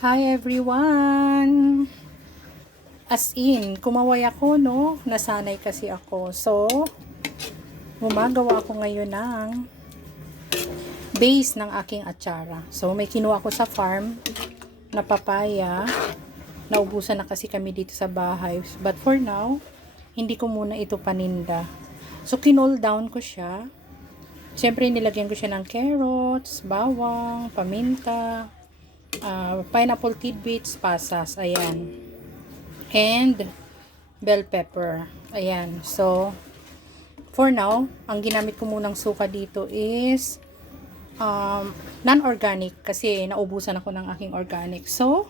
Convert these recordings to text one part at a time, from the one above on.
Hi everyone! As in, kumaway ako, no? Nasanay kasi ako. So, gumagawa ako ngayon ng base ng aking atsara. So, may kinuha ko sa farm na papaya. Naubusan na kasi kami dito sa bahay. But for now, hindi ko muna ito paninda. So, kinol down ko siya. Siyempre, nilagyan ko siya ng carrots, bawang, paminta, pineapple tidbits, pasas, ayan, and bell pepper, ayan. So for now, ang ginamit ko munang suka dito is non-organic kasi naubusan ako ng aking organic. So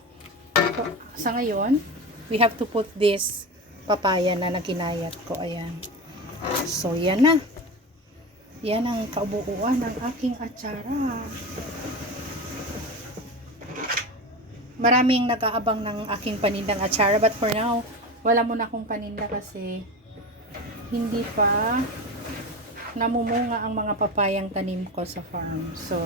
sa ngayon, we have to put this papaya na naginayat ko, ayan. So yan na, yan ang kaubuuan ng aking atsara. Maraming nag-aabang ng aking panindang atsara, but for now, wala muna akong paninda kasi hindi pa namumunga ang mga papayang tanim ko sa farm. So,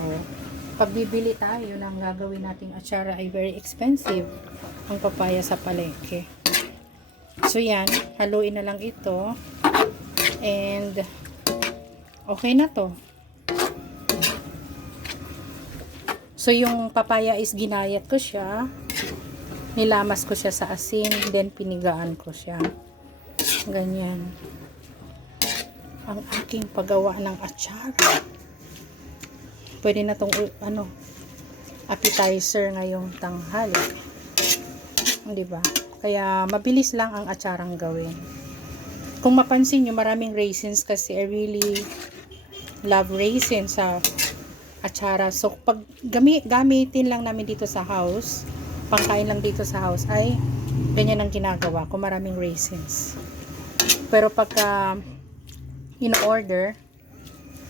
pag bibili tayo ng gagawin nating atsara ay very expensive ang papaya sa palengke. So, yan. Haluin na lang ito. And, okay na to. So, yung papaya is ginayat ko siya. Nilamas ko siya sa asin. Then, pinigaan ko siya. Ganyan. Ang aking paggawa ng atsara. Pwede na tong, appetizer ngayong tanghali. Diba? Kaya, mabilis lang ang atsarang gawin. Kung mapansin nyo, maraming raisins kasi I really love raisins sa atsara. So, pag gamitin lang namin dito sa house, pangkain lang dito sa house, ay ganyan ang ginagawa ko, maraming raisins. Pero pagka in-order,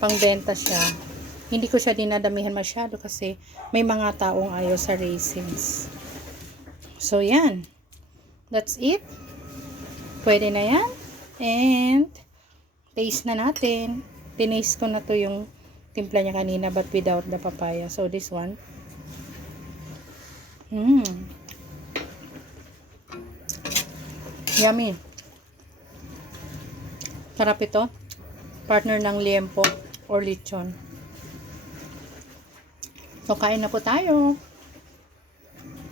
pangbenta siya, hindi ko siya dinadamihan masyado kasi may mga taong ayaw sa raisins. So, yan. That's it. Pwede na yan. And, taste na natin. Tinaste ko na to yung timpla niya kanina but without the papaya. So this one. Yummy. Sarap ito. Partner ng liempo or lechon. So kain na po tayo.